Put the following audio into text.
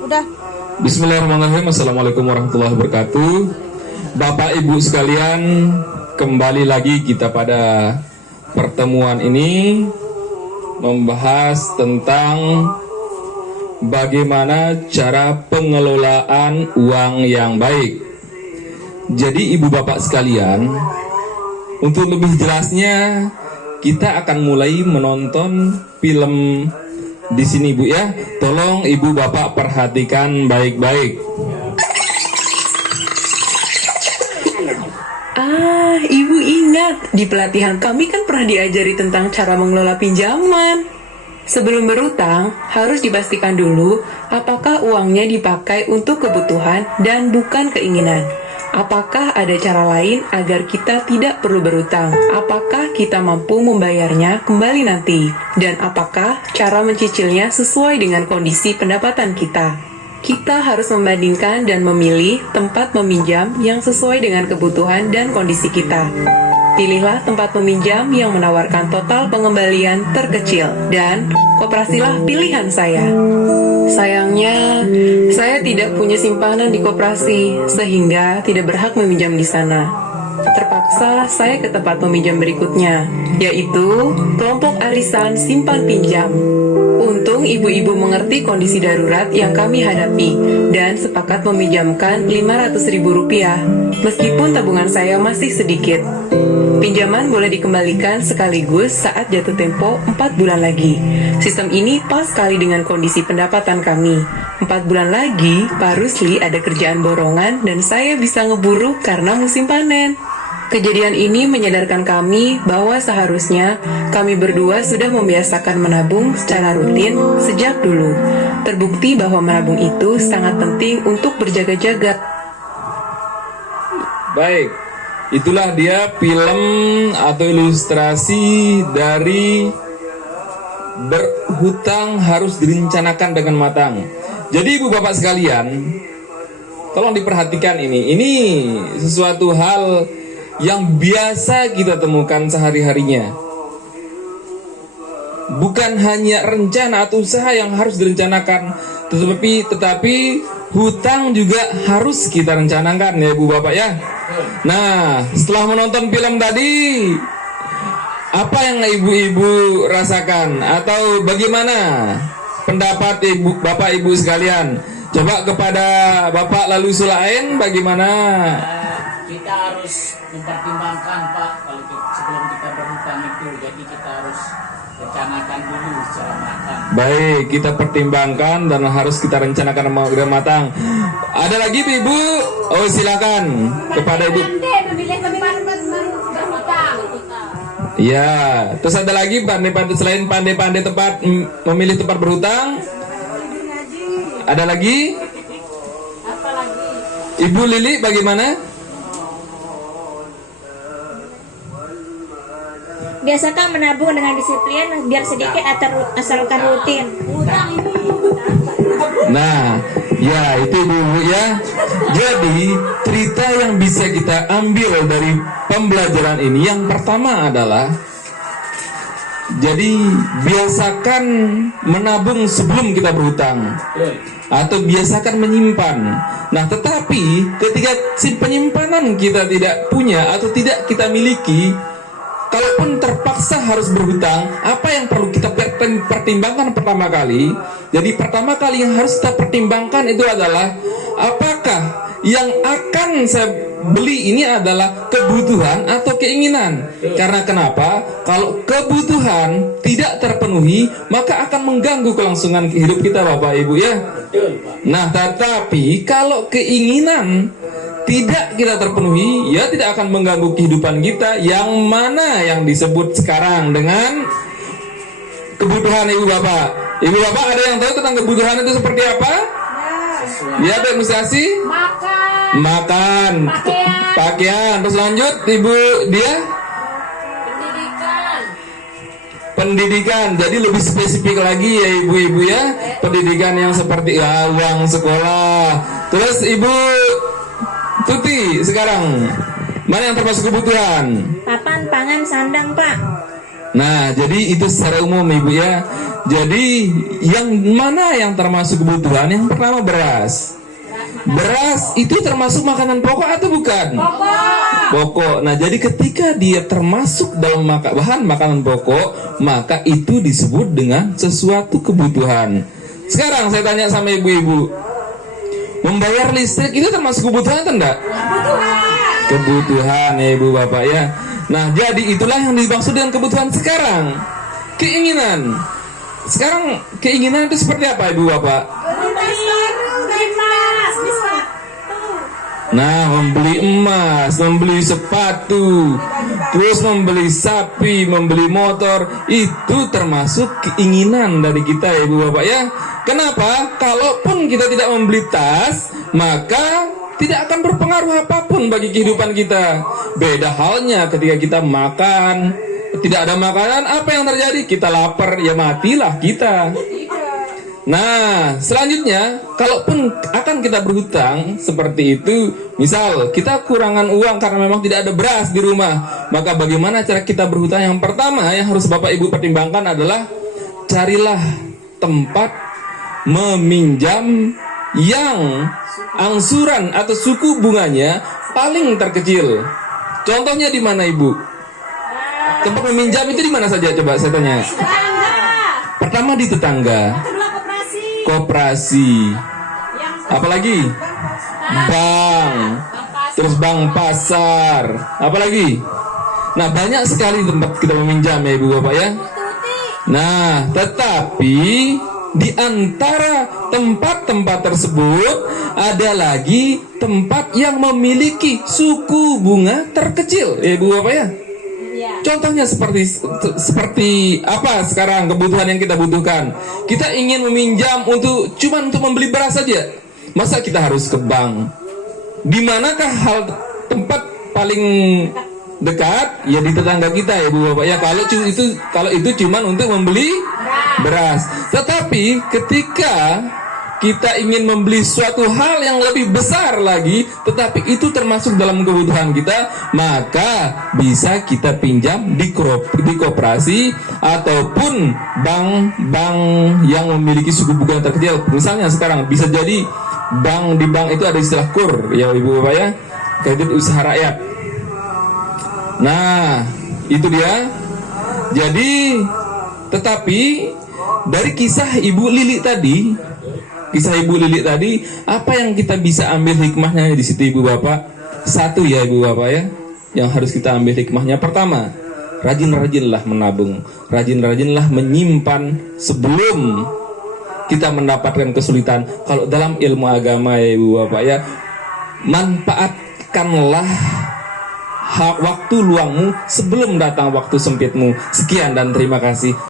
Udah. Bismillahirrahmanirrahim. Assalamualaikum warahmatullahi wabarakatuh. Bapak Ibu sekalian, kembali lagi kita pada pertemuan ini membahas tentang bagaimana cara pengelolaan uang yang baik. Jadi ibu bapak sekalian, untuk lebih jelasnya kita akan mulai menonton film di sini Bu ya. Tolong ibu bapak perhatikan baik-baik. Ibu ingat di pelatihan kami kan pernah diajari tentang cara mengelola pinjaman. Sebelum berutang, harus dipastikan dulu apakah uangnya dipakai untuk kebutuhan dan bukan keinginan. Apakah ada cara lain agar kita tidak perlu berutang? Apakah kita mampu membayarnya kembali nanti? Dan apakah cara mencicilnya sesuai dengan kondisi pendapatan kita? Kita harus membandingkan dan memilih tempat meminjam yang sesuai dengan kebutuhan dan kondisi kita. Pilihlah tempat peminjam yang menawarkan total pengembalian terkecil dan koperasilah pilihan saya. Sayangnya, saya tidak punya simpanan di koperasi sehingga tidak berhak meminjam di sana. Terpaksa saya ke tempat peminjam berikutnya, yaitu kelompok arisan simpan pinjam. Untung ibu-ibu mengerti kondisi darurat yang kami hadapi dan sepakat meminjamkan Rp500.000 meskipun tabungan saya masih sedikit. Pinjaman boleh dikembalikan sekaligus saat jatuh tempo 4 bulan lagi. Sistem ini pas sekali dengan kondisi pendapatan kami. 4 bulan lagi, Pak Rusli ada kerjaan borongan dan saya bisa ngeburu karena musim panen. Kejadian ini menyadarkan kami bahwa seharusnya kami berdua sudah membiasakan menabung secara rutin sejak dulu. Terbukti bahwa menabung itu sangat penting untuk berjaga-jaga. Baik, itulah dia film atau ilustrasi dari berhutang harus direncanakan dengan matang. Jadi ibu bapak sekalian, tolong diperhatikan ini sesuatu hal yang biasa kita temukan sehari-harinya. Bukan hanya rencana atau usaha yang harus direncanakan, tetapi hutang juga harus kita rencanakan ya Bu Bapak ya. Nah, setelah menonton film tadi, apa yang ibu-ibu rasakan atau bagaimana pendapat ibu Bapak Ibu sekalian? Coba kepada Bapak lalu Sulain bagaimana? Kita harus mempertimbangkan Pak kalau sebelum kita berhutang itu, jadi kita harus rencanakan dulu secara matang. Baik, kita pertimbangkan dan harus kita rencanakan dengan matang. Ada lagi Ibu? Oh silakan kepada Ibu. Memilih tempat berhutang. Ya, terus ada lagi pandai-pandai selain pandai-pandai tempat memilih tempat berhutang. Ada lagi? Apa lagi? Ibu Lili bagaimana? Biasakan menabung dengan disiplin biar sedikit asalkan rutin. Nah, ya itu ibu ya. Jadi cerita yang bisa kita ambil dari pembelajaran ini yang pertama adalah, jadi biasakan menabung sebelum kita berhutang atau biasakan menyimpan. Nah, tetapi ketika si penyimpanan kita tidak punya atau tidak kita miliki, kalaupun terpaksa harus berhutang, apa yang perlu kita pertimbangkan pertama kali? Jadi pertama kali yang harus kita pertimbangkan itu adalah apakah yang akan saya beli ini adalah kebutuhan atau keinginan. Karena kenapa? Kalau kebutuhan tidak terpenuhi, maka akan mengganggu kelangsungan hidup kita Bapak Ibu ya. Nah, tetapi kalau keinginan tidak kita terpenuhi, ya tidak akan mengganggu kehidupan kita, yang mana yang disebut sekarang dengan kebutuhan ibu bapak. Ibu bapak ada yang tahu tentang kebutuhan itu seperti apa? Ya, demonstrasi. Makan. Pakaian. Terus lanjut ibu dia. Pendidikan. Jadi lebih spesifik lagi ya ibu-ibu ya. Pendidikan yang seperti uang sekolah. Terus ibu Tuti sekarang mana yang termasuk kebutuhan? Papan, pangan, sandang, Pak. Nah, jadi itu secara umum Ibu ya. Jadi yang mana yang termasuk kebutuhan? Yang pertama beras. Beras itu termasuk makanan pokok atau bukan? Pokok. Nah, jadi ketika dia termasuk dalam bahan makanan pokok, maka itu disebut dengan sesuatu kebutuhan. Sekarang saya tanya sama ibu-ibu, membayar listrik itu termasuk kebutuhan atau enggak? Kebutuhan ya ibu bapak ya. Nah, jadi itulah yang dimaksud dengan kebutuhan sekarang. Keinginan. Sekarang keinginan itu seperti apa ibu bapak? Nah, membeli emas, membeli sepatu, terus membeli sapi, membeli motor, itu termasuk keinginan dari kita ya ibu bapak ya. Kenapa? Kalaupun kita tidak membeli tas, maka tidak akan berpengaruh apapun bagi kehidupan kita. Beda halnya ketika kita makan, tidak ada makanan, apa yang terjadi? Kita lapar, ya matilah kita. Nah, selanjutnya, kalaupun akan kita berhutang seperti itu, misal kita kurangan uang karena memang tidak ada beras di rumah, maka bagaimana cara kita berhutang? Yang pertama yang harus Bapak Ibu pertimbangkan adalah carilah tempat meminjam yang angsuran atau suku bunganya paling terkecil. Contohnya di mana Ibu? Tempat meminjam itu di mana saja coba saya tanya? Pertama di tetangga, koperasi, apalagi bank, terus bank pasar, apalagi. Nah, banyak sekali tempat kita meminjam ya ibu bapak ya. Nah, tetapi di antara tempat-tempat tersebut ada lagi tempat yang memiliki suku bunga terkecil ya ibu bapak ya. Contohnya seperti apa sekarang kebutuhan yang kita butuhkan? Kita ingin meminjam cuma untuk membeli beras saja. Masa kita harus ke bank? Di manakah tempat paling dekat? Ya di tetangga kita ya Bu Bapak ya. Kalau itu cuma untuk membeli beras. Tetapi ketika kita ingin membeli suatu hal yang lebih besar lagi, tetapi itu termasuk dalam kebutuhan kita, maka bisa kita pinjam di koperasi ataupun bank-bank yang memiliki suku bunga terkecil. Misalnya sekarang bisa jadi di bank itu ada istilah KUR ya ibu bapak ya, kredit usaha rakyat. Nah itu dia. Jadi tetapi dari kisah Ibu Lili tadi, apa yang kita bisa ambil hikmahnya di situ Ibu Bapak? Satu ya Ibu Bapak ya, yang harus kita ambil hikmahnya. Pertama, rajin-rajinlah menabung, rajin-rajinlah menyimpan sebelum kita mendapatkan kesulitan. Kalau dalam ilmu agama ya Ibu Bapak ya, manfaatkanlah waktu luangmu sebelum datang waktu sempitmu. Sekian dan terima kasih.